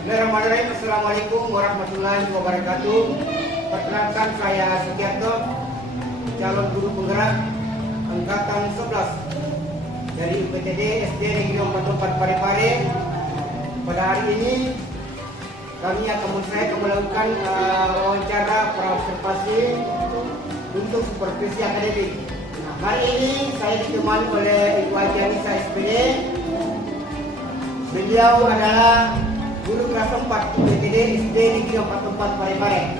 Bismillahirrahmanirrahim. Assalamualaikum warahmatullahi wabarakatuh. Perkenalkan, saya Sugiarto, calon guru penggerak angkatan 11 dari UPTD SD Negeri 44 Parepare. Pada hari ini kami akan melakukan wawancara praobservasi untuk supervisi akademik. Hari ini saya ditemani oleh Ibu Haji Anissa SPD. Beliau adalah guru kelas 4 UPTD SD Negeri 44 Parepare.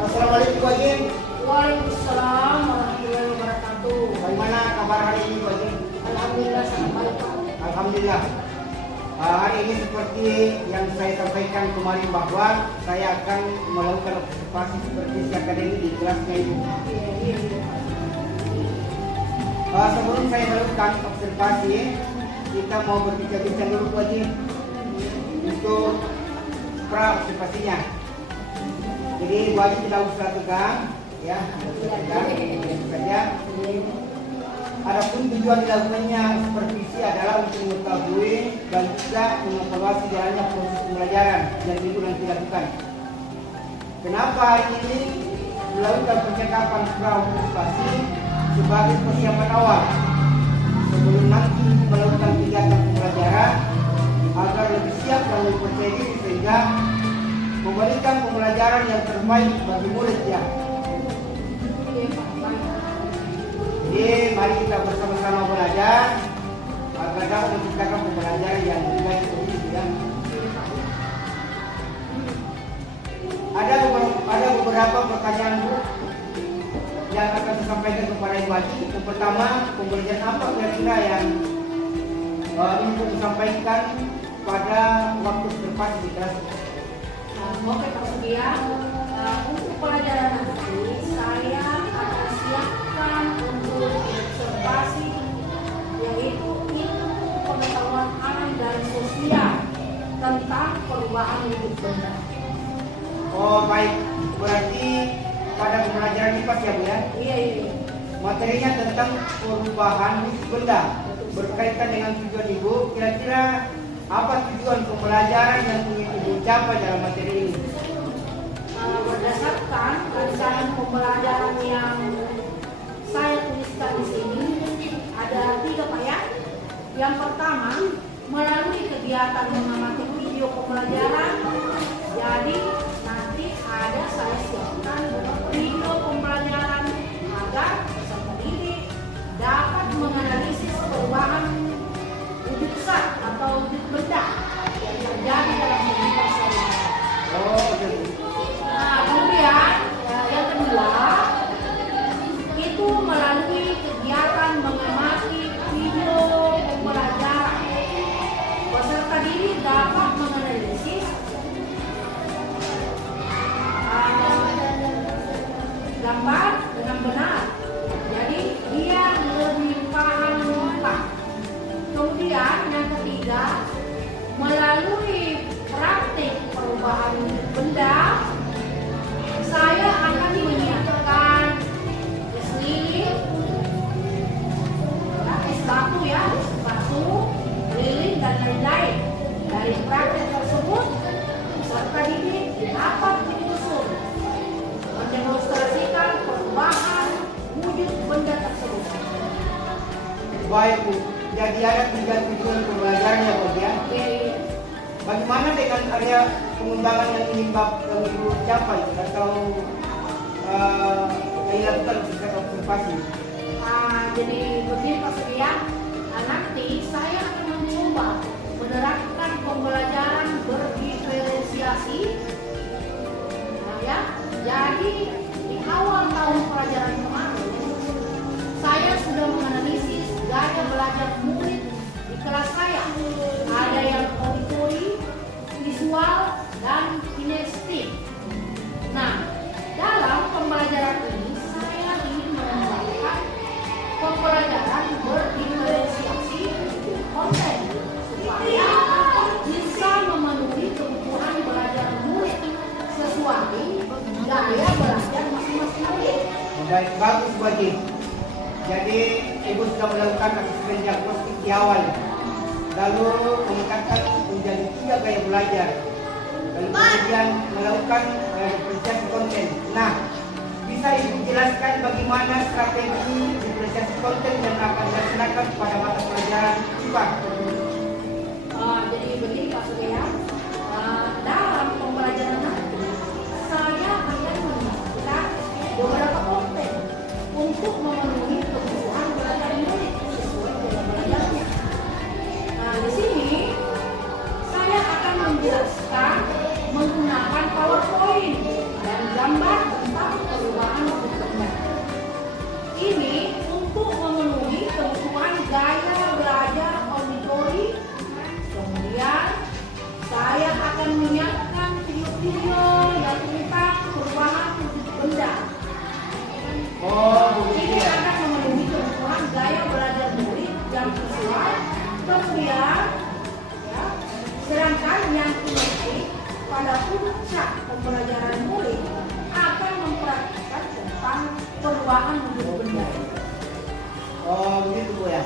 Assalamualaikum Bu Haji. Waalaikumsalam warahmatullahi wabarakatuh. Bagaimana kabar hari ini Bu Haji? Alhamdulillah sangat baik Pak. Alhamdulillah. Hari ini seperti yang saya sampaikan kemarin bahwa saya akan melakukan observasi supervisi akademik di kelasnya Ibu. Sebelum saya melakukan observasi, kita mau berbincang-bincang dulu Bu Haji untuk pra-observasinya. Jadi Bu Haji tidak usah tegang, ya, saja. Adapun tujuan dilakukannya supervisi adalah untuk mengetahui dan juga mengevaluasi jalannya proses pembelajaran yang Ibu nanti lakukan. Kenapa hari ini melakukan percakapan pra-observasi sebagai persiapan awal sebelum nanti melakukan kegiatan pembelajaran agar lebih siap dan lebih percaya diri sehingga memberikan pembelajaran yang terbaik bagi murid ya. Jadi mari kita bersama-sama belajar agar dapat menciptakan pembelajaran yang lebih baik untuk ya. Ada beberapa pertanyaan Bu yang akan saya sampaikan kepada Ibu Haji. Yang pertama, pembelajaran apa kira-kira yang Ibu sampaikan pada waktu terpas di kelas? Oke Pak Sugiya, untuk pelajaran nanti saya akan siapkan untuk observasi yaitu ilmu pengetahuan alam dan sosial tentang perubahan hidup benda. Oh baik, berarti pada pembelajaran IPA ya Bu ya? Iya. Materinya tentang perubahan benda berkaitan dengan tujuan Ibu. Kira-kira apa tujuan pembelajaran yang ingin Ibu capai dalam materi ini? Berdasarkan rancangan pembelajaran yang saya tuliskan di sini ada 3 Pak ya. Yang pertama, melalui kegiatan mengamati video pembelajaran. Jadi nanti ada saya siapkan video pembelajaran agar peserta didik dapat menganalisis perubahan wujud zat atau wujud benda yang terjadi dalam kehidupan sehari-hari. Oh gitu. Nah, kemudian yang kedua itu melalui kegiatan mengamati video pembelajaran. Peserta didik dapat menganalisis gambar dengan benar. Jadi dia lebih paham tentang. Kemudian yang ketiga, melalui praktik perubahan benda, saya akan menyiapkan es lilin, es batu ya, batu, lilin dan lain-lain. Dari praktik tersebut, peserta didik dapat disusun mendemonstrasikan perubahan wujud benda tersebut. Baik Bu, jadi ada 3 tujuan pembelajaran ya Bu ya. Bagaimana dengan area pengembangan yang ingin Ibu capai atau dilakukan secara observasi? Jadi begini Pak Surya, nanti saya akan mencoba menerapkan pembelajaran berdiferensiasi. Nah ya, jadi di awal tahun pelajaran kemarin saya sudah menganalisis gaya belajar murid di kelas saya. Ada yang auditori, visual, dan kinestetik. Nah, dalam pembelajaran ini saya ingin mengembangkan pembelajaran berdiferensiasi konten supaya bisa memenuhi kebutuhan belajar murid sesuai gaya belajar masing-masing murid. Baik, bagus Bu Haji. Jadi Ibu sudah melakukan asesmen diagnostik di awal, lalu meningkatkan menjadi 3 gaya belajar belajar. Lalu kemudian melakukan diferensiasi konten. Nah, bisa Ibu jelaskan bagaimana strategi diferensiasi konten yang akan dilaksanakan pada mata pelajaran IPA? Jadi begini Pak Surya, dalam pembelajaran nanti saya akan menyiapkan beberapa konten untuk memenuhi kebutuhan belajar murid sesuai dengan belajarnya. Nah, di sini saya akan menjelaskan menggunakan PowerPoint dan gambar tentang perubahan bentuknya. Ini untuk memenuhi kebutuhan gaya belajar auditori. Kemudian saya akan menyiapkan video-video yang tentang perubahan benda. Ini akan memenuhi kebutuhan gaya belajar murid yang sesuai. Kemudian, ya, sedangkan yang penting pada puncak pembelajaran murid akan mempraktikkan tentang perubahan bentuk benda. Oh, begitu Bu ya.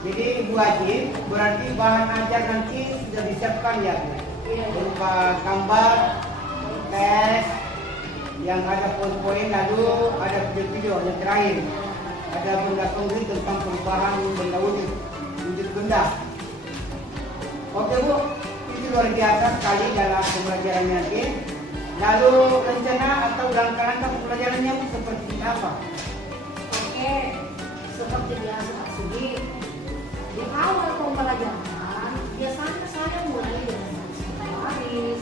Jadi Ibu wajib berarti bahan ajar nanti sudah disiapkan ya, berupa gambar, tes, yang ada poin-poin, lalu ada video-video yang terakhir, ada benda konkret tentang perubahan benda wujud benda. Oke Bu, itu luar biasa sekali dalam pembelajarannya nanti. Lalu rencana atau langkah-langkah pembelajarannya seperti apa? Oke, seperti biasa Pak Sudi. Di awal pembelajaran, biasanya saya mulai dengan baris,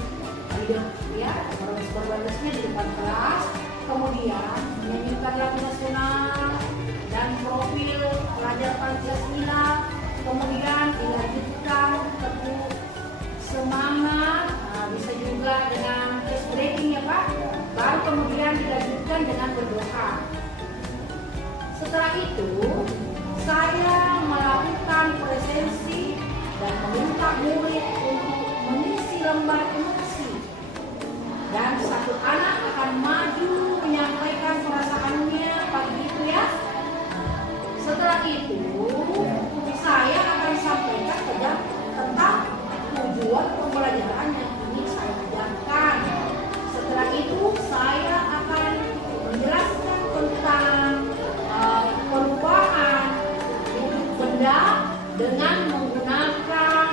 ya, baris-barisnya di depan kelas, kemudian menyanyikan lagu nasional dan profil pelajar Pancasila, kemudian dilanjutkan teguh semangat, bisa juga dengan ice breaking ya Pak, baru kemudian dilanjutkan dengan berdoa. Setelah itu, saya melakukan presensi dan meminta murid untuk mengisi lembar emosi. Dan satu anak akan maju menyampaikan perasaannya pagi itu ya. Setelah itu, saya akan sampaikan tentang tujuan pembelajaran yang ingin saya ajarkan. Setelah itu, saya akan menjelaskan tentang perubahan benda dengan menggunakan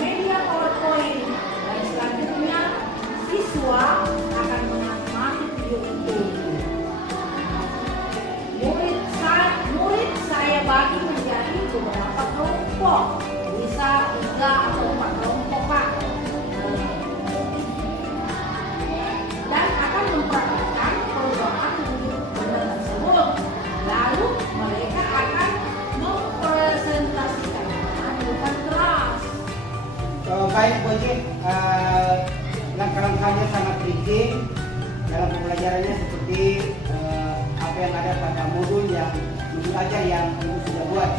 media PowerPoint, dan selanjutnya siswa akan mengamati video itu. Murid saya bagi menjadi beberapa kelompok, bisa 3 atau 4 kelompok Pak, dan akan mempraktikkan perubahan benda tersebut. Lalu mereka akan mempresentasikannya di depan kelas. Baik Bu Haji, langkah-langkahnya sangat rinci dalam pembelajarannya seperti apa yang ada pada modul ajar yang Ibu sudah buat.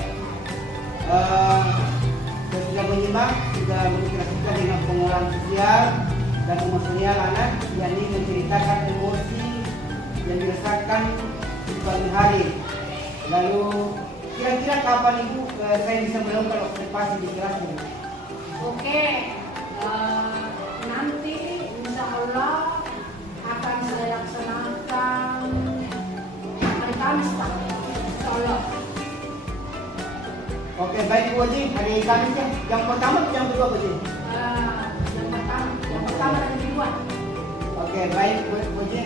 Saya sudah menyimak, sudah mengintegrasikan dengan pengolahan sosial dan emosial anak, yakni menceritakan emosi yang dirasakan di pagi hari. Lalu kira-kira kapan Ibu saya bisa melakukan observasi di kelas ini? Oke, nanti insya Allah akan saya laksanakan hari Kamis Pak, insya Allah. Oke, baik Bu Haji, hari Kamis ya. Yang pertama atau yang kedua Bu Haji? Yang pertama dan kedua. Oke, baik Bu Haji.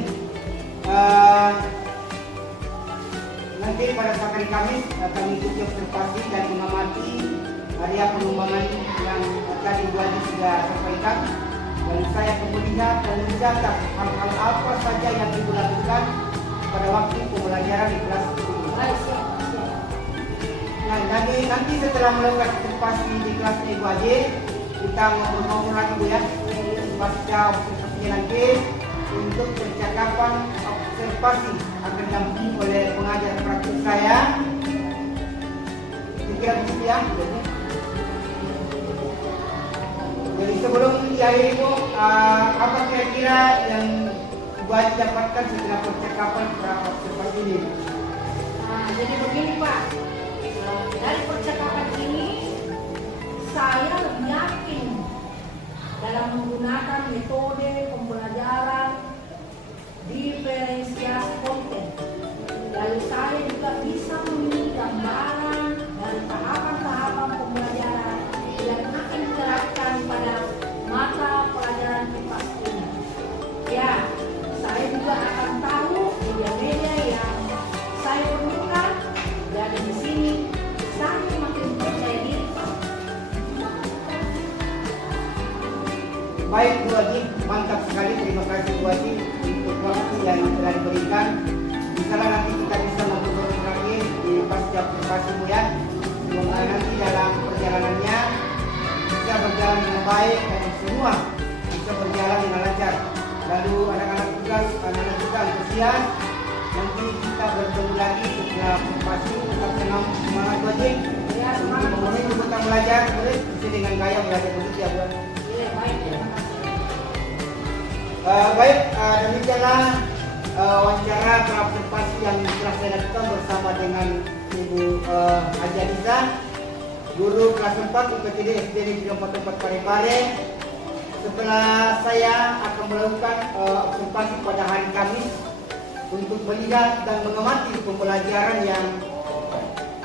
Nanti pada saat hari Kamis akan mengikuti observasi dan mengamati area pengembangan yang tadi Bu Haji sudah sampaikan. Dan saya kemudian mencatat hal-hal apa saja yang Ibu lakukan pada waktu pembelajaran di kelas ini. Baik, siap. Nah, nanti setelah melakukan observasi di kelas Ibu Haji, kita ngobrol lagi Bu ya. Pasca observasinya nanti untuk percakapan observasi akan didampingi oleh pengajar praktik saya. Kira-kira begitu ya. Jadi sebelum di akhir itu, apa kira-kira yang Ibu Haji dapatkan setelah percakapan observasi ini? Jadi begini Pak, dari percakapan ini saya lebih yakin dalam menggunakan metode pembelajaran diferensiasi konten. Lalu saya juga bisa memiliki gambaran dari tahapan-tahapan pembelajaran yang akan diterapkan pada mata pelajaran IPAS ini. Ya, saya juga akan tahu media-media yang saya perlukan, dan di sini saya makin percaya diri. Baik Bu Haji, mantap sekali. Terima kasih Bu Haji untuk waktu yang telah diberikan. Misalnya nanti kita bisa ngobrol lagi di pasca observasimu ya. Semoga nanti dalam perjalanannya bisa berjalan dengan baik dan semua bisa berjalan dengan lancar. Lalu anak-anak juga antusias. Nanti kita bertemu lagi setelah observasi. Tetap senang, semangat Bu Haji. Ya, semangat. Memenuhi tuntutan belajar, terus bisa dengan gaya belajar begitu ya Bu. Iya, baik, terima kasih. Baik, demikianlah wawancara observasi yang telah saya lakukan bersama dengan Ibu Haji Aliza, guru kelas 4 UPTD SD Negeri 44 Parepare. Setelah saya akan melakukan observasi pada hari Kamis untuk melihat dan mengamati pembelajaran yang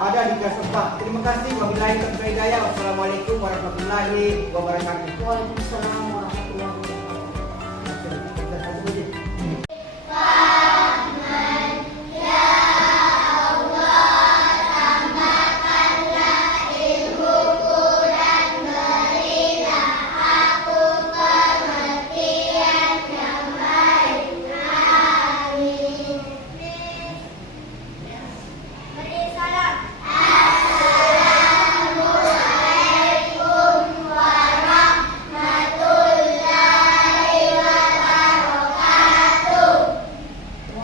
ada di kelas 4. Terima kasih. Wabillahi taufiq wal hidayah. Wassalamualaikum warahmatullahi wabarakatuh. Waalaikumsalam warahmatullahi wabarakatuh.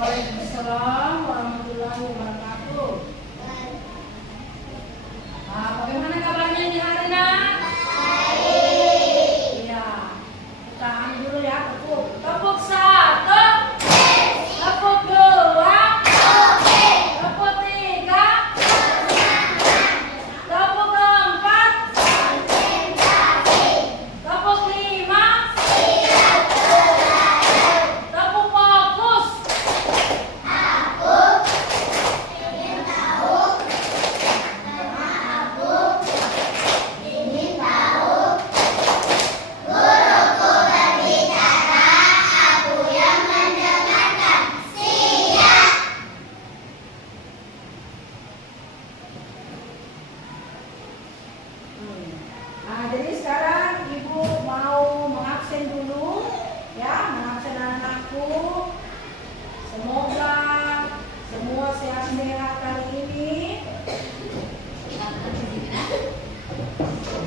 Waalaikumsalam warahmatullahi wabarakatuh. Bagaimana kabarnya di hari ini? Iya, tahan dulu ya, tepuk. Tepuk 1, tepuk 2, tepuk 3, tepuk 4, tepuk 5, tepuk fokus. Jadi sekarang Ibu mau mengabsen dulu, ya, mengabsen anak-anakku. Semoga semua sehat-sehat kali ini.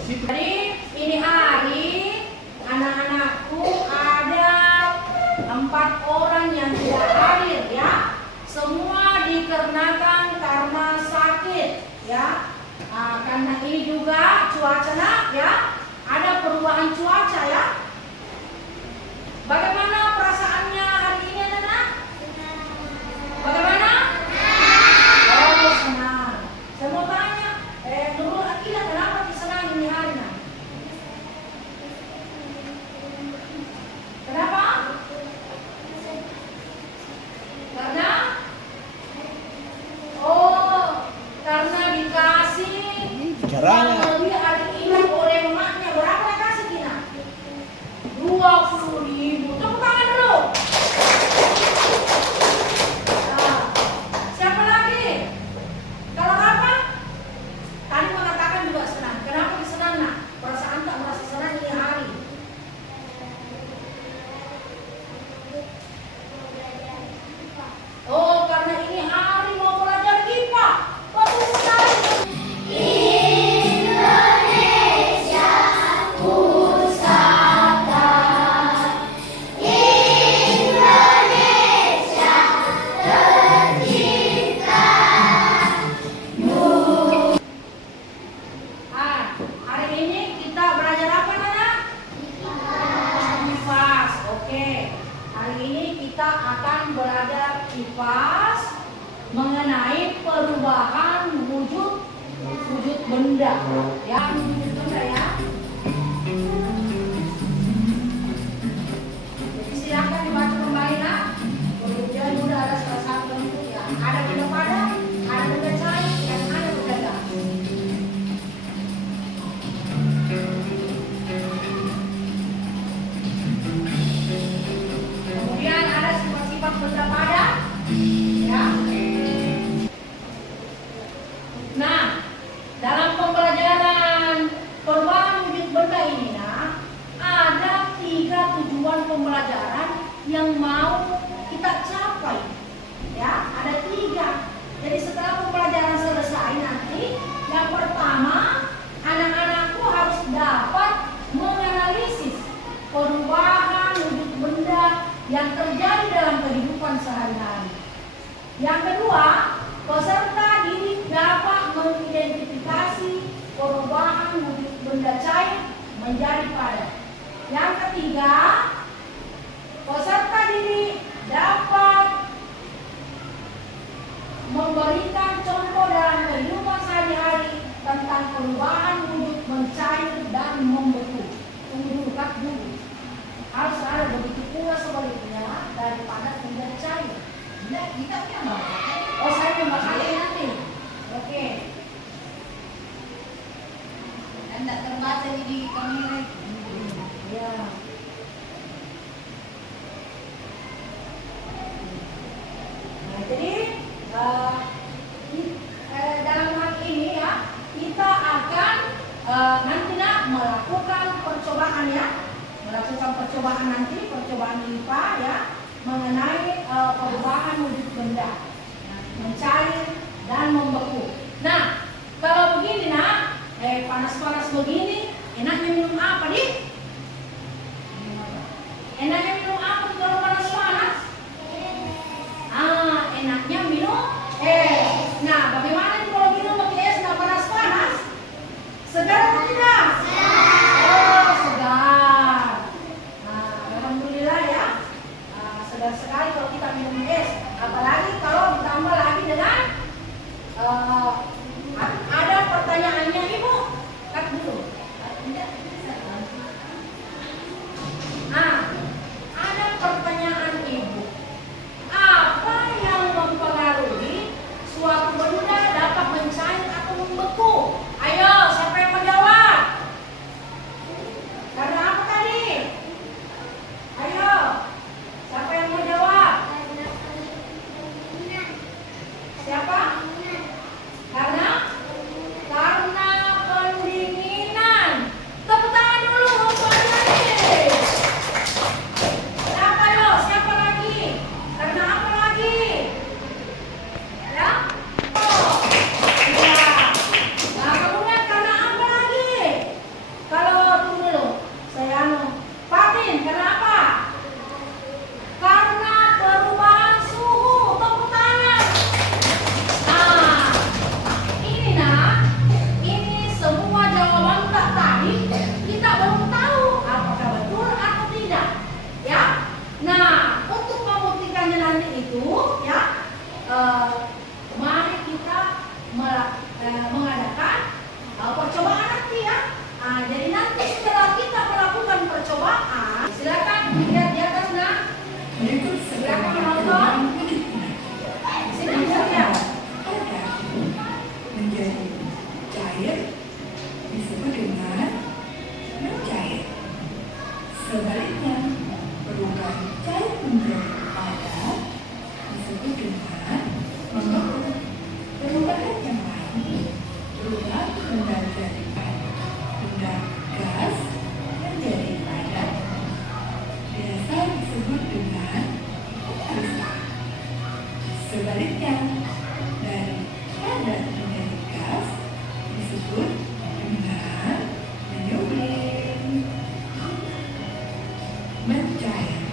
Jadi ini hari anak-anakku ada 4 orang yang tidak hadir, ya. Semua dikarenakan karena sakit, ya. Karena ini juga cuaca, ya, ada perubahan cuaca, ya. Bagaimana perasaannya hari ini, anak-anak? Bagaimana? Oh, senang. Saya mau tanya, menurut Akila kenapa senang ini hari, nak? Kenapa? Karena? Oh, karena dikasih Caranya. uang lebih hari ini oleh emaknya. Berapa dikasih, Tina? 20.000. Tepuk tangan dulu. Nah, siapa lagi? Kalau apa? Tadi mengatakan juga senang. Kenapa senang, nak? Perasaan tak merasa senang ini hari? Oh, karena ini hari mau belajar IPA. Bagus sekali. Hari ini kita belajar apa, Nana? IPAS. Oke. Hari ini kita akan belajar IPAS mengenai perubahan wujud benda. Ya, wujud benda, ya. tujuan pembelajaran yang mau kita capai. Ya, ada 3. Jadi setelah pembelajaran selesai nanti, yang pertama anak-anakku harus dapat menganalisis perubahan wujud benda yang terjadi dalam kehidupan sehari-hari. Yang kedua, peserta didik dapat mengidentifikasi perubahan wujud benda cair menjadi padat. Yang ketiga, peserta didik dapat memberikan contoh dalam kehidupan sehari-hari tentang perubahan wujud mencair dan membeku. Tunggu dulu. Harus ada begitu pula sebaliknya dari padat menjadi cair. Kita punya oh, saya membahasnya nanti. Oke. Tidak terbaca di kamera. Ya. Nah, jadi dalam hal ini ya, kita akan nantinya melakukan percobaan ya, percobaan IPA ya, mengenai perubahan wujud benda, mencair dan membeku. Nah, kalau begini nak, panas-panas begini, enaknya minum apa dik? Enaknya minum apa kalau panas-panas? Enaknya minum es. Nah, bagaimana kalau minum pakai es nggak panas-panas? Segar atau tidak? Oh, segar. Nah, alhamdulillah ya. Segar sekali kalau kita minum es. Apalagi kalau ditambah lagi dengan ada pertanyaannya ibu. Cut dulu. Ada pertanyaan ibu. Apa yang mempengaruhi suatu benda dapat mencair atau membeku? Ayo, siapa yang menjawab? Karena apa tadi? Ayo, siapa yang menjawab? Siapa? Karena pendinginan. Tepuk tangan dulu untuk adik-adik. Siapa yo? Siapa lagi? Karena apa lagi? Ya? Oh, iya. Nah, kemudian karena apa lagi? Kalau tunggu dulu, saya Fatin, kenapa? Karena perubahan suhu. Tepuk tangan. Nah, ini semua jawaban tak tadi kita belum tahu apakah betul atau tidak, ya. Nah, untuk membuktikannya nanti itu, ya, mari kita mengadakan percobaan nanti ya. Jadi nanti setelah kita melakukan percobaan, silakan lihat di atas nah. Silakan menonton. Sini bisa lihat. Menjadi cair disebut dengan mencair. Sebaliknya, perubahan cair menjadi padat disebut dengan membeku. Perubahan yang lain berupa benda jadi padat, benda gas menjadi padat, biasa disebut dengan kristal. Sebaliknya, dari padat menjadi gas disebut dengan menyublim. Mencair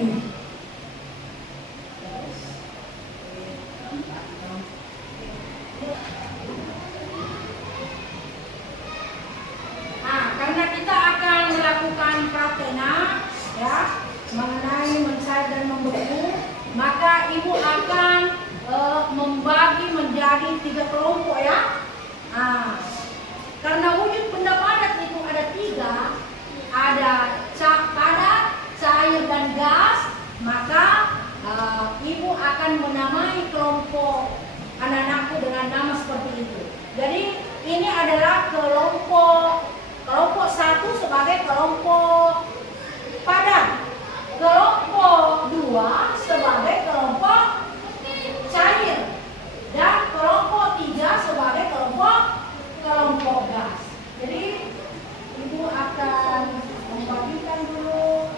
itu? Nah, karena kita akan melakukan pratena ya mengenai mencair dan membeku, maka ibu akan membagi menjadi 3 kelompok ya. Nah, karena wujud benda padat itu ada 3, ada padat, cair dan gas, maka ibu akan menamai kelompok anak-anakku dengan nama seperti itu. Jadi ini adalah kelompok 1 sebagai kelompok padat, kelompok 2 sebagai kelompok cair, dan kelompok 3 sebagai kelompok gas. Jadi ibu akan membagikan dulu.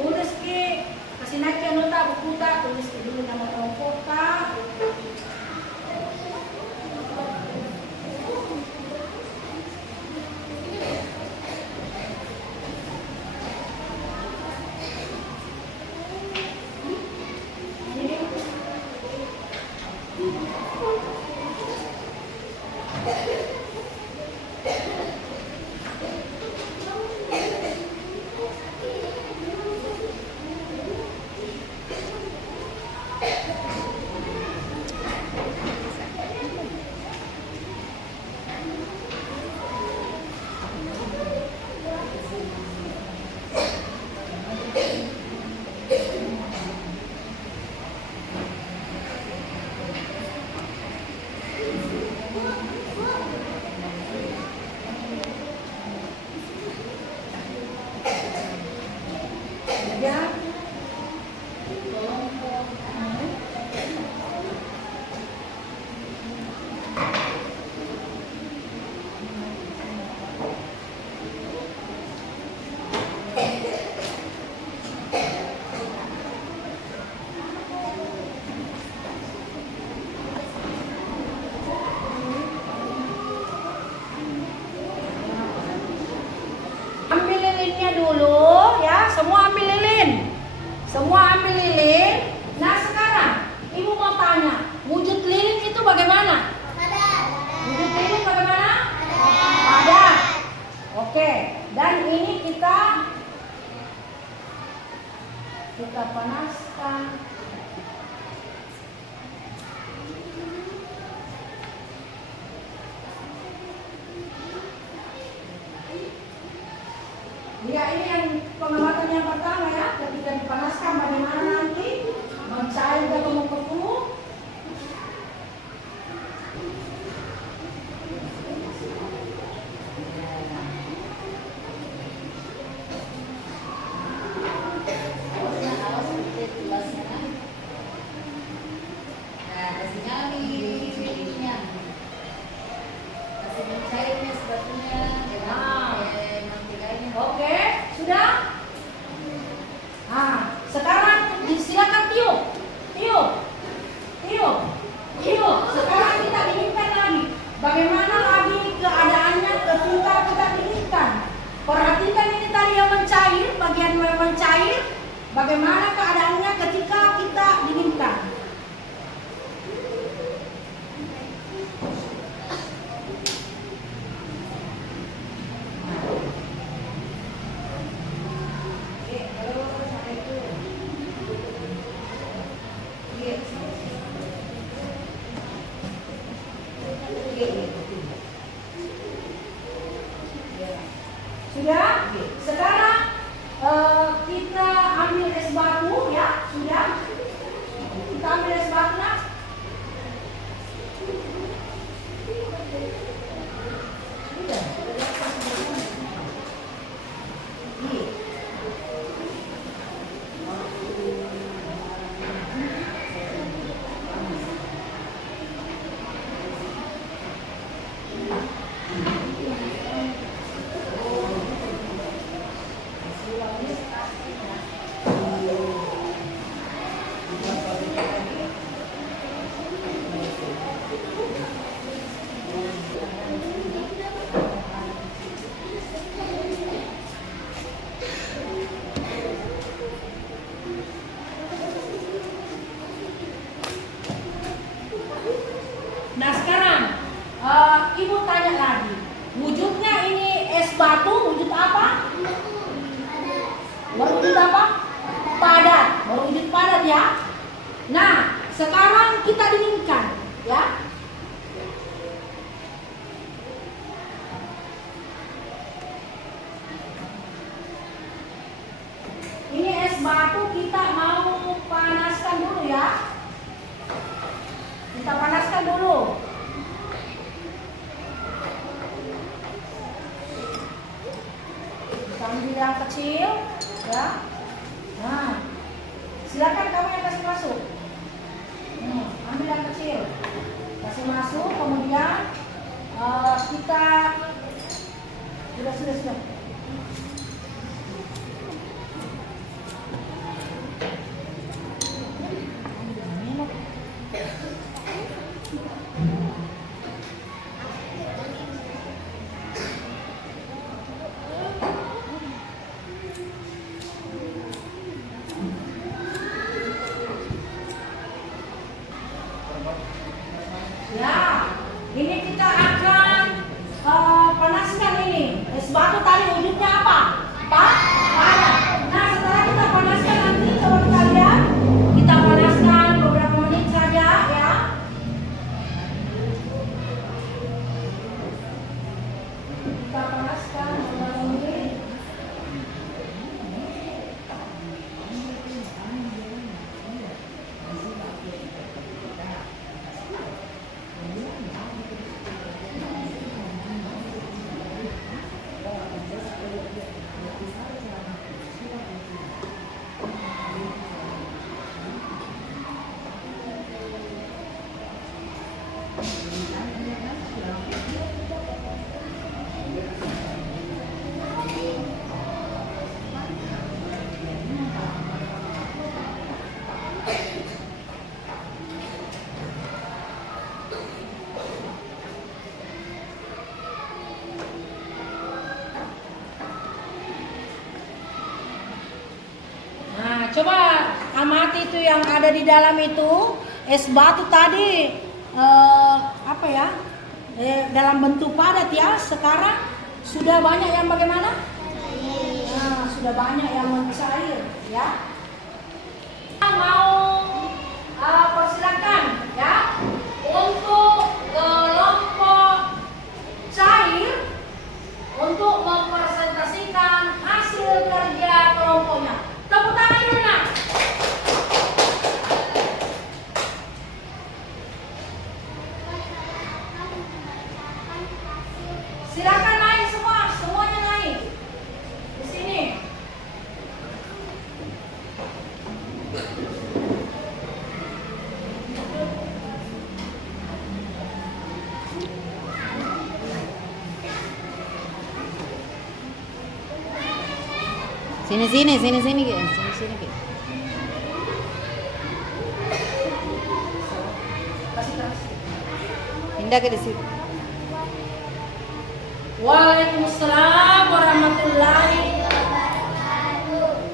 Tulis ke, kasih naik ke nota buku tak, tulis ke dulu nama kelompok tak. Ya. Ambil lilinnya dulu ya, semua ambil lilin. Semua ambil lilin. Nah sekarang ibu mau tanya, wujud lilin itu bagaimana? Wujud lilin bagaimana? Padat. Oke, dan ini kita panaskan. Ya ini yang pengamatan yang pertama ya, ketika dipanaskan bagaimana nanti mencair atau membeku. Oke, sudah? Nah, sekarang silakan tiup. Tiup. Tiup. Tiup. Sekarang kita dinginkan lagi. Bagaimana lagi keadaannya ketika kita dinginkan? Perhatikan ini tadi yang mencair, bagian yang mencair. Bagaimana keadaannya ketika kita dinginkan? Sudah? Sekarang kita ambil es batu ya, sudah? Kita ambil es batu nak? Sudah. berwujud padat ya. Nah, sekarang kita dinginkan ya. Ini es batu kita mau panaskan dulu ya. Kita panaskan dulu. Kita ambil yang kecil ya. Nah, silakan kamu yang kasih masuk. Ambil yang kecil, kasih masuk, kemudian kita sudah. Ya, ini kita akan panaskan ini. Es batu tadi wujudnya apa? Padat. Nah, setelah kita panaskan nanti coba kita lihat. Kita panaskan beberapa menit saja ya. Kita panaskan beberapa menit. Coba amati itu yang ada di dalam itu es batu tadi dalam bentuk padat ya. Sekarang sudah banyak yang bagaimana? Nah, sudah banyak yang mencair ya. Mau persilakan ya untuk kelompok cair untuk mempresentasikan hasil kerja kelompoknya. Tepuk tangan dulu nak. Silakan naik semua, semuanya naik di sini. Sini Ki. Pindah ke di situ. Waalaikumsalam warahmatullahi wabarakatuh.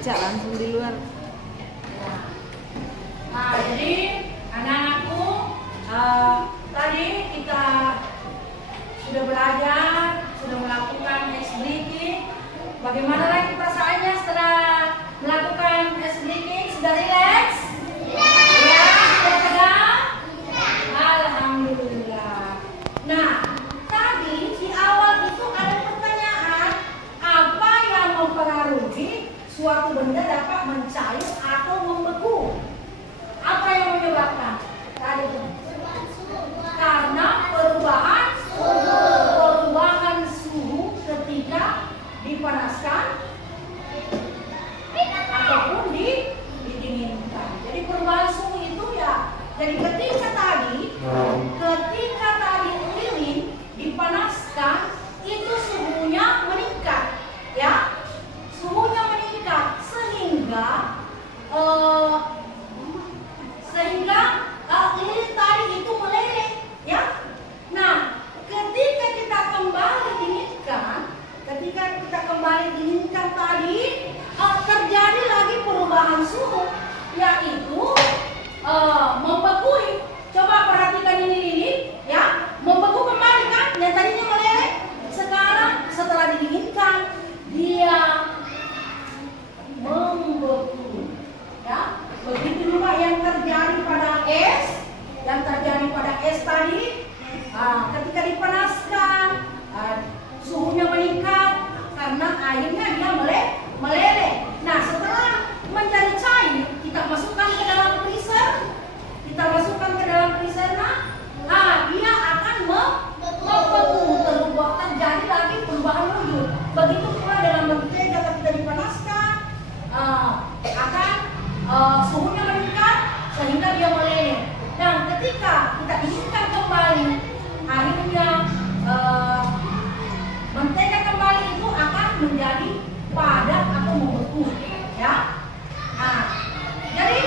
beca langsung di luar. Nah, jadi anak-anakku, tadi kita sudah belajar, sudah melakukan SBK. Bagaimana lagi perasaannya setelah melakukan SBK? Sudah rileks? Ya, sudah tegang? Alhamdulillah. Nah, tadi di awal itu ada pertanyaan, apa yang mempengaruhi suatu benda dapat mencair atau membeku? Apa yang menyebabkan? Tadi itu. Karena perubahan suhu ketika dipanaskan ataupun didinginkan. Jadi perubahan suhu itu ya. Jadi ketika tadi lilin dipanaskan itu suhunya meningkat, ya. Suhunya meningkat sehingga lilin tadi itu meleleh, ya. Nah, ketika kita kembali dinginkan tadi, terjadi lagi perubahan suhu, yaitu membekui. Coba perhatikan ini lilin, ya, membeku kembali kan? Yang tadinya meleleh, sekarang setelah didinginkan dia membeku, ya. Begitu juga yang terjadi pada es tadi, ketika dipanaskan suhunya meningkat karena airnya dia meleleh. Nah, setelah menjadi cair, kita masukkan ke dalam freezer. Dia akan membeku, terjadi lagi perubahan wujud. Begitu pula dengan mentega ketika dipanaskan, akan suhunya meningkat sehingga dia meleleh. Dan ketika kita dinginkan kembali, akhirnya mentega kembali itu akan menjadi padat atau membeku, ya. Nah, jadi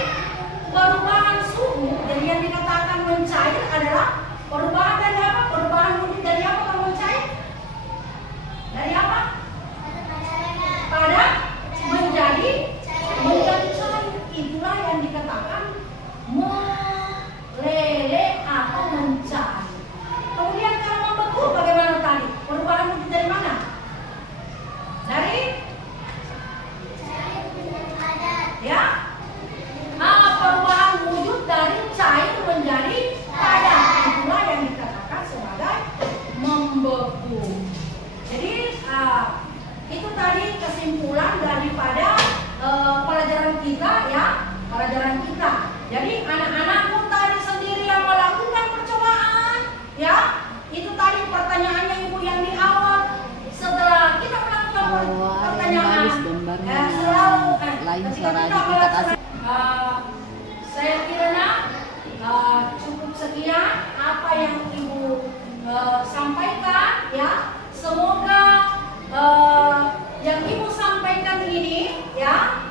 perubahan suhu, jadi yang dikatakan mencair adalah perubahan dari apa? Perubahan wujud dari apa kalau mencair? Dari apa? Padat menjadi cair. Itulah yang dikatakan meleleh atau mencair. Kemudian kalau membeku bagaimana tadi? Perubahan wujud dari mana? Dari? Ya? Perubahan wujud dari cair menjadi padat. Itulah yang dikatakan sebagai membeku. Jadi itu tadi kesimpulan daripada pelajaran kita, ya. Jadi anak-anakku tadi sendiri yang melakukan percobaan, ya. Itu tadi pertanyaannya ibu yang di awal. Setelah kita melakukan pertanyaan, selalu lain ketika suara kita kita kasih. saya kira cukup sekian apa yang ibu sampaikan, ya. Semoga yang ibu sampaikan ini, ya,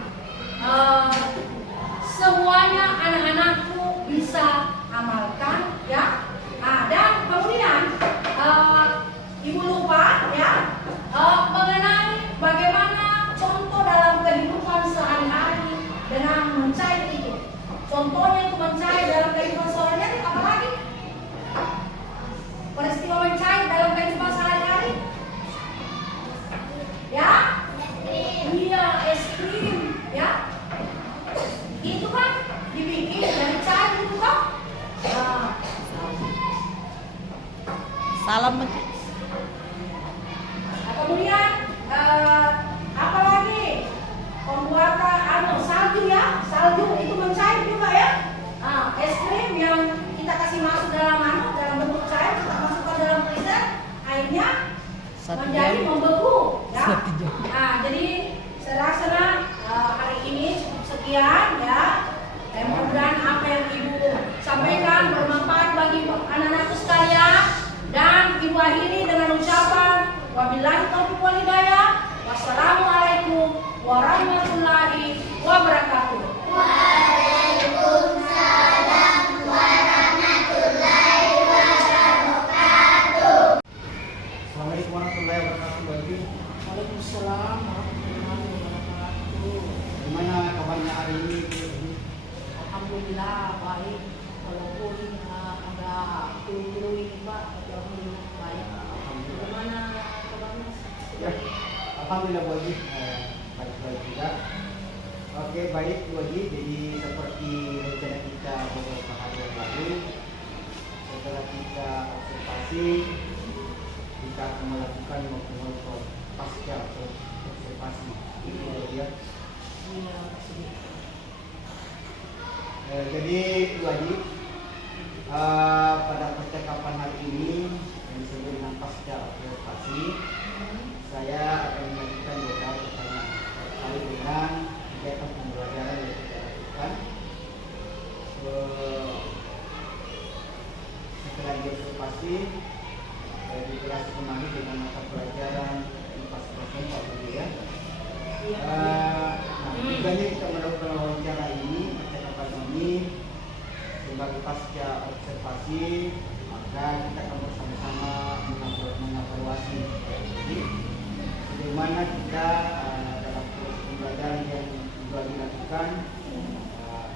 semuanya anak-anakku bisa amalkan, ya. Dan kemudian ibu lupa, ya, mengenai bagaimana contoh dalam kehidupan sehari-hari dengan mencair itu. Contohnya itu mencair dalam kehidupan sehari-hari, apa lagi? Peristiwa mencair dalam kehidupan sehari-hari, ya. Iya, es krim, ya. Itu kan dibikin dari cair itu kan. Salam. Kemudian apa lagi? Pembuatan salju, ya. Salju itu mencair juga, ya. Es krim yang kita kasih masuk dalam bentuk cair, kita masukkan dalam freezer, airnya menjadi membeku, ya. Jadi saya rasa hari ini cukup sekian, ya. Mudah-mudahan apa yang ibu sampaikan bermanfaat bagi anak-anakku sekalian. Dan ibu akhiri dengan ucapan wabillahi taufiq wal hidayah. Wassalamualaikum warahmatullahi wabarakatuh. Waalaikumsalam warahmatullahi wabarakatuh. Assalamualaikum warahmatullahi wabarakatuh. Waalaikumsalam warahmatullahi wabarakatuh. Alhamdulillah Bu Haji, baik-baik juga. Oke, baik Bu Haji, jadi seperti rencana kita beberapa hari yang lalu, setelah kita observasi, kita akan melakukan beberapa pasca observasi. Ini Bu Haji ya. Iya, sedikit. Jadi Bu Haji, pada percakapan hari ini yang disebut dengan pasca observasi, saya akan mengajukan beberapa pertanyaan terkait dengan kegiatan pembelajaran yang kita lakukan. Setelah diobservasi di kelas kemarin dengan mata pelajaran IPA 1 ya. Tujuannya kita melakukan wawancara ini, percakapan ini sebagai pasca observasi, maka kita akan bersama-sama mengevaluasi bagaimana kita dalam proses pembelajaran yang sudah dilakukan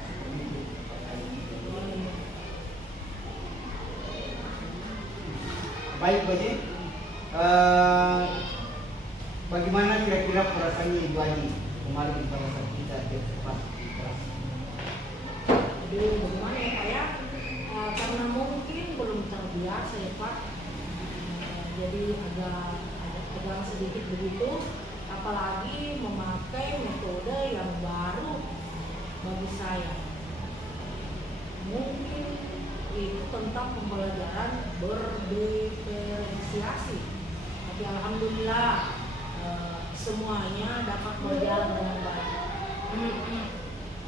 seperti itu. Baik Bu Haji, bagaimana kira-kira perasaannya Ibu Haji kemarin pada saat kita diobservasi di kelas? Jadi bagaimana ya Pak ya? Karena mungkin belum terbiasa ya Pak. Jadi agak sedikit begitu, apalagi memakai metode yang baru bagi saya. Mungkin itu tentang pembelajaran berdiferensiasi. Tapi alhamdulillah semuanya dapat berjalan dengan baik.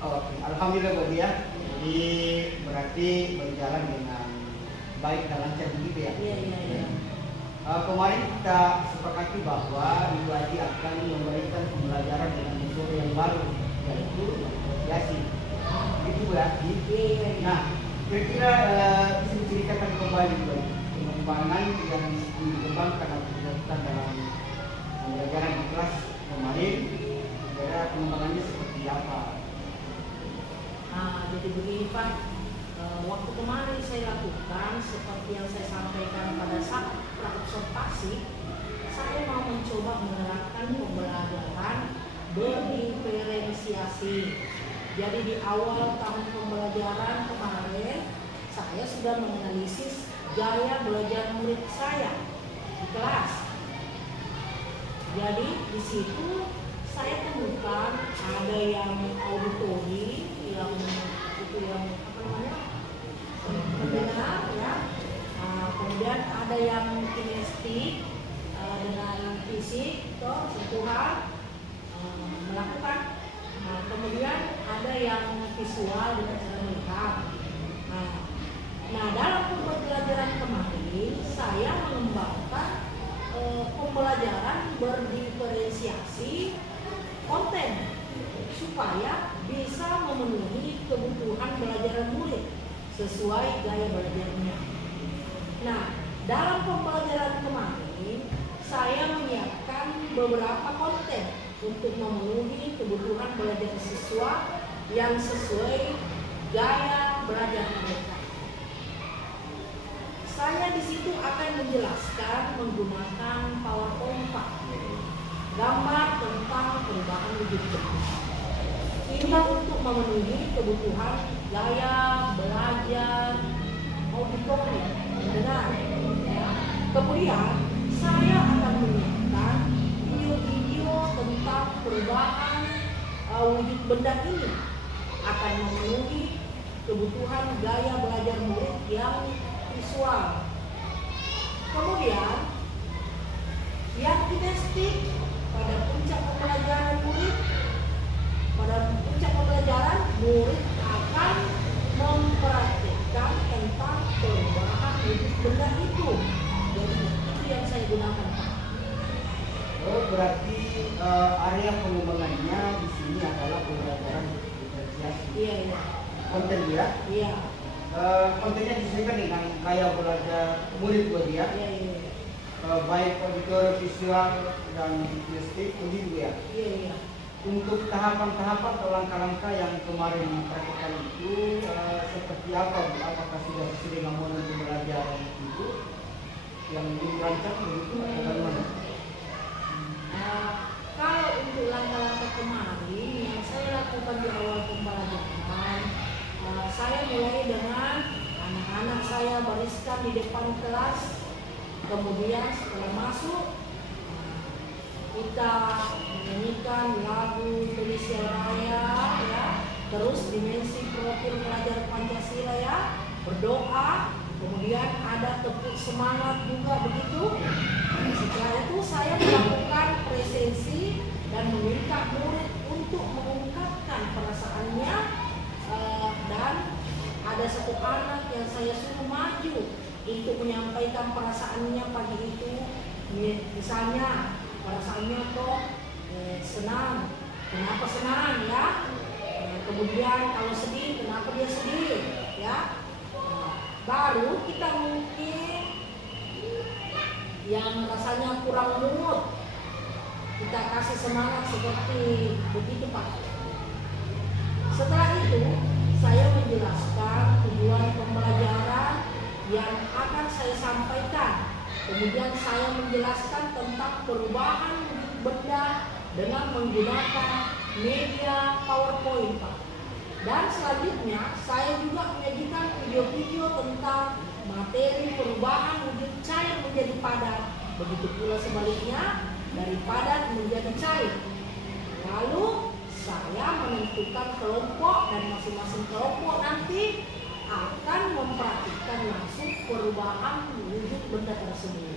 Oke, alhamdulillah Bu Haji ya. Jadi berarti berjalan dengan baik dan lancar begitu ya? Iya. Kemarin kita sepakati bahwa Ibu Haji akan memberikan pembelajaran dengan metode yang baru, yaitu asosiasi. Itu berarti. Nah, kira-kira bisa diceritakan kembali Bu Haji pengembangan yang dikembangkan atau dilakukan dalam pembelajaran di kelas kemarin, kira pengembangannya seperti apa? Nah, jadi begini Pak, waktu kemarin saya lakukan seperti yang saya sampaikan pada saat praobservasi, saya mau mencoba menerapkan pembelajaran berdiferensiasi. Jadi di awal tahun pembelajaran kemarin, saya sudah menganalisis gaya belajar murid saya di kelas. Jadi di situ saya temukan ada yang auditori, yang mendengar ya. Kemudian ada yang kinestetik dengan fisik atau sentuhan melakukan. Kemudian ada yang visual dengan cara melihat. Nah, dalam pembelajaran kemarin saya mengembangkan pembelajaran berdiferensiasi konten supaya bisa memenuhi kebutuhan belajar murid sesuai gaya belajarnya. Nah, dalam pembelajaran kemarin saya menyiapkan beberapa konten untuk memenuhi kebutuhan belajar siswa yang sesuai gaya belajar mereka. Saya di situ akan menjelaskan menggunakan PowerPoint gambar tentang perubahan wujud bentuk. Ini untuk memenuhi kebutuhan gaya belajar auditori mendengar. Kemudian saya akan menyiapkan video-video tentang perubahan wujud benda ini akan memenuhi kebutuhan gaya belajar murid yang visual. Kemudian yang kinestetik pada puncak pembelajaran murid akan mempraktikkan tentang perubahan wujud benda itu. Jadi itu yang saya gunakan. Oh, berarti area pengembangannya di sini adalah pembelajaran diferensiasi. Iya. Konten dia? Iya. Kontennya disesuaikan dengan gaya belajar murid buat dia. Iya. Baik auditor, visual dan kinestetik begitu ya. Iya. Untuk tahapan-tahapan atau langkah-langkah yang kemarin dipraktikkan itu seperti apa? Apakah sudah sesuai dengan model pembelajaran itu yang dirancang begitu atau bagaimana? bariskan di depan kelas. Kemudian setelah masuk kita menyanyikan lagu Indonesia Raya ya, terus dimensi profil pelajar Pancasila ya, berdoa, kemudian ada tepuk semangat juga begitu. Setelah itu saya melakukan presensi dan meminta murid untuk mengungkapkan perasaannya, dan ada satu anak yang saya suruh maju untuk menyampaikan perasaannya pagi itu. Misalnya perasaannya kok senang, kenapa senang ya, kemudian kalau sedih kenapa dia sedih ya. Baru kita mungkin yang rasanya kurang mood, kita kasih semangat seperti begitu Pak. Setelah itu saya menjelaskan tujuan pembelajaran yang akan saya sampaikan. Kemudian saya menjelaskan tentang perubahan benda dengan menggunakan media PowerPoint Pak. Dan selanjutnya saya juga menyajikan video-video tentang materi perubahan wujud cair menjadi padat. Begitu pula sebaliknya, dari padat menjadi cair. Lalu saya menentukan kelompok dan masing-masing kelompok nanti akan mempraktikkan langsung perubahan wujud benda tersebut.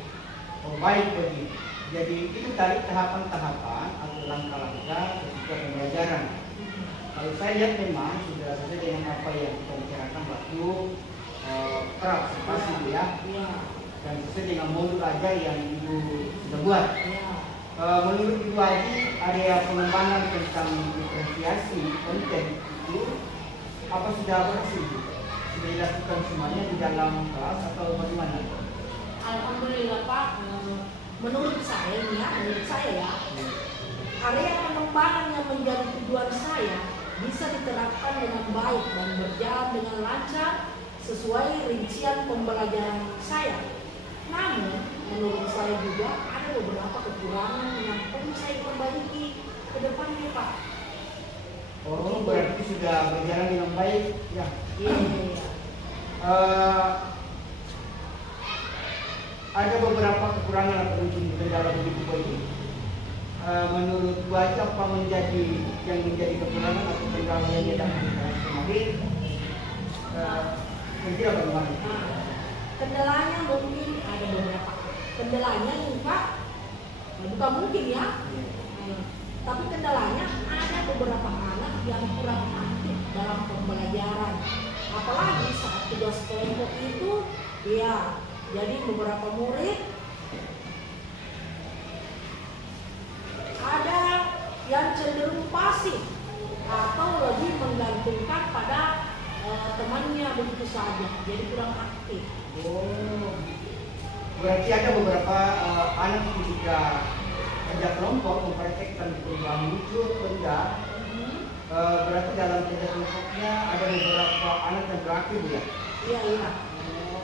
Oh, baik begitu. Jadi itu tadi tahapan-tahapan atau langkah-langkah ketika pembelajaran. Kalau saya lihat memang sudah sesuai dengan apa yang kita bicarakan waktu pra-observasi ya. Ya. Dan sesuai dengan modul ajar yang Ibu sudah buat. Ya. Menurut Ibu Haji, area pengembangan tentang diferensiasi konten itu apa sudah berhasil? Sudah dilakukan semuanya di dalam kelas atau bagaimana? Alhamdulillah Pak, menurut saya ya, area pengembangan yang menjadi tujuan saya bisa diterapkan dengan baik dan berjalan dengan lancar sesuai rincian pembelajaran saya. Namun, menurut saya juga ada beberapa kekurangan yang perlu saya perbaiki ke depannya Pak. Oh, berarti sudah berjalan dengan baik ya. Iya. Ada beberapa kekurangan atau mungkin kendala begitu ini. Menurut Bu Haji, apa yang menjadi kekurangan atau kendala yang dihadapi kemarin? Kira bagaimana? Kendalanya mungkin ada beberapa. Kendalanya ini Pak, bukan mungkin ya. Tapi kendalanya ada beberapa anak yang kurang aktif dalam pembelajaran. Apalagi saat tugas kelompok itu, ya, jadi beberapa murid ada yang cenderung pasif atau lebih menggantungkan pada temannya begitu saja, jadi kurang aktif. Oh, berarti ada beberapa anak ketika kerja kelompok mempraktekkan perubahan wujud benda. Berarti dalam kerja kelompoknya ada beberapa anak yang beraktif ya? Iya.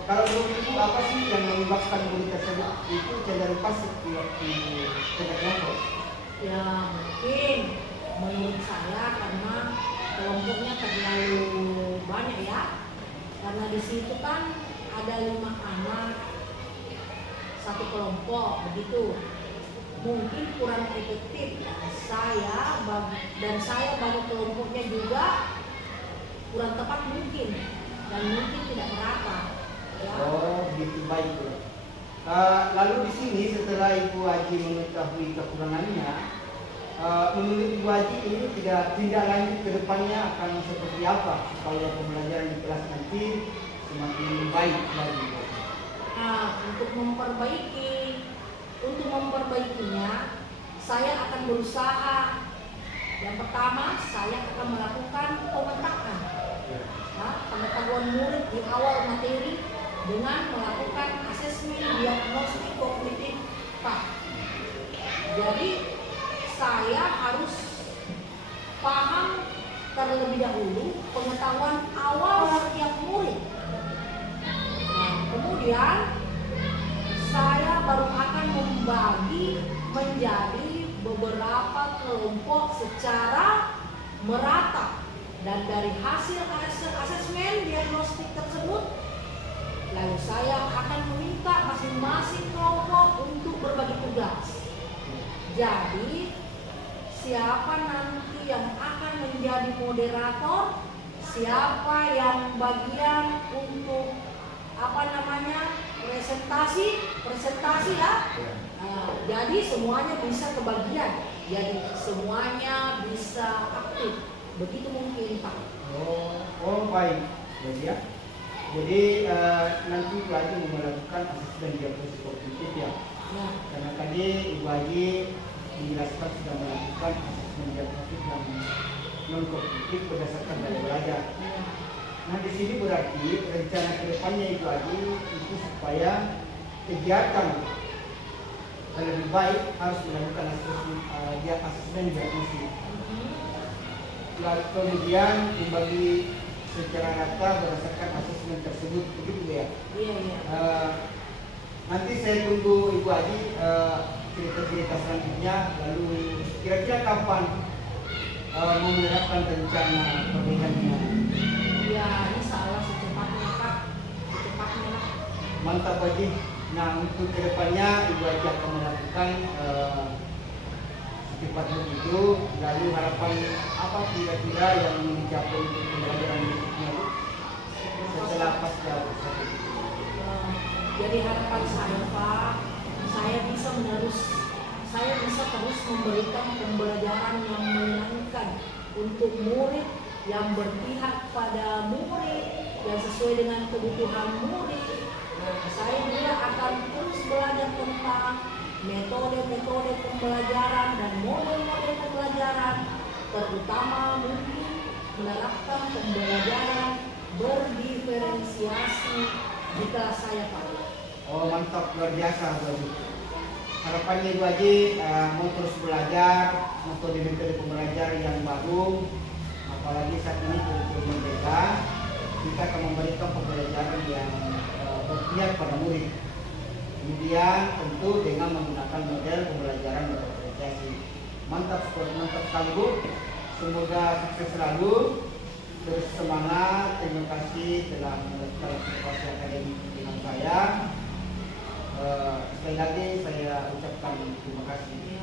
Kalau menurut Ibu apa sih yang menyebabkan murid tersebut itu cenderung pasif di waktu kerja kelompok? Ya mungkin menurut saya karena kelompoknya terlalu banyak ya. Karena di situ kan ada 5 anak satu kelompok begitu. Mungkin kurang efektif saya bagi kelompoknya juga kurang tepat mungkin dan mungkin tidak merata. Ya. Oh, begitu baik. Lalu di sini setelah Ibu Haji mengetahui kekurangannya, menurut Ibu Haji ini tindak lanjut ke depannya akan seperti apa supaya pembelajaran di kelas nanti semakin baik lagi? Untuk memperbaikinya, saya akan berusaha. Yang pertama, saya akan melakukan pemetaan pengetahuan murid di awal materi dengan melakukan asesmen diagnostik kognitif Pak. Jadi saya harus paham terlebih dahulu pengetahuan awal setiap murid. Kemudian saya baru akan membagi menjadi beberapa kelompok secara merata, dan dari hasil asesmen diagnostik tersebut Lalu saya akan meminta masing-masing kelompok untuk berbagi tugas. Jadi siapa nanti yang akan menjadi moderator, siapa yang bagian untuk presentasi ya. Nah, jadi semuanya bisa kebagian, jadi semuanya bisa aktif. Begitu mungkin Pak. Oh baik, jadi ya. Jadi nanti Ibu Haji mau melakukan asesmen diagnosis kognitif ya. Nah, Karena tadi Ibu Haji menjelaskan sudah melakukan asesmen diagnosis yang non kognitif berdasarkan daya belajar. Nah di sini berarti rencana kedepannya Ibu Haji itu supaya kegiatan yang lebih baik harus dilakukan asesmen diagnosis. Lalu kemudian dibagi secara rata berdasarkan asesmen tersebut, begitu ya? iya. Nanti saya tunggu Ibu Haji cerita-cerita selanjutnya. Lalu kira-kira kapan mau menerapkan rencana pernikahannya? Ya, ini salah secepatnya Kak. Secepatnya lah. Mantap Haji. Nah untuk kedepannya Ibu Haji akan melakukan secepatnya itu. Lalu harapan apa kira-kira yang dicapai untuk pembelajaran musiknya Bu? Setelah pasca bersatu. Jadi harapan saya Pak, saya bisa terus memberikan pembelajaran yang menyenangkan untuk murid, yang berpihak pada murid, yang sesuai dengan kebutuhan murid. Nah, saya juga akan terus belajar tentang metode-metode pembelajaran dan model-model pembelajaran, terutama mungkin menerapkan pembelajaran berdiferensiasi di kelas saya Pak. Oh mantap, luar biasa Bu Haji. Harapannya Ibu Haji mau terus belajar metode-metode pembelajaran yang baru, apalagi saat ini kurikulum merdeka. Kita akan memberikan pembelajaran yang berpihak pada murid. Kemudian tentu dengan menggunakan model pembelajaran berdiferensiasi. Mantap sekali Bu. Semoga sukses selalu. Terus semangat. Terima kasih telah melakukan observasi akademik dengan saya. Sekali lagi saya ucapkan terima kasih.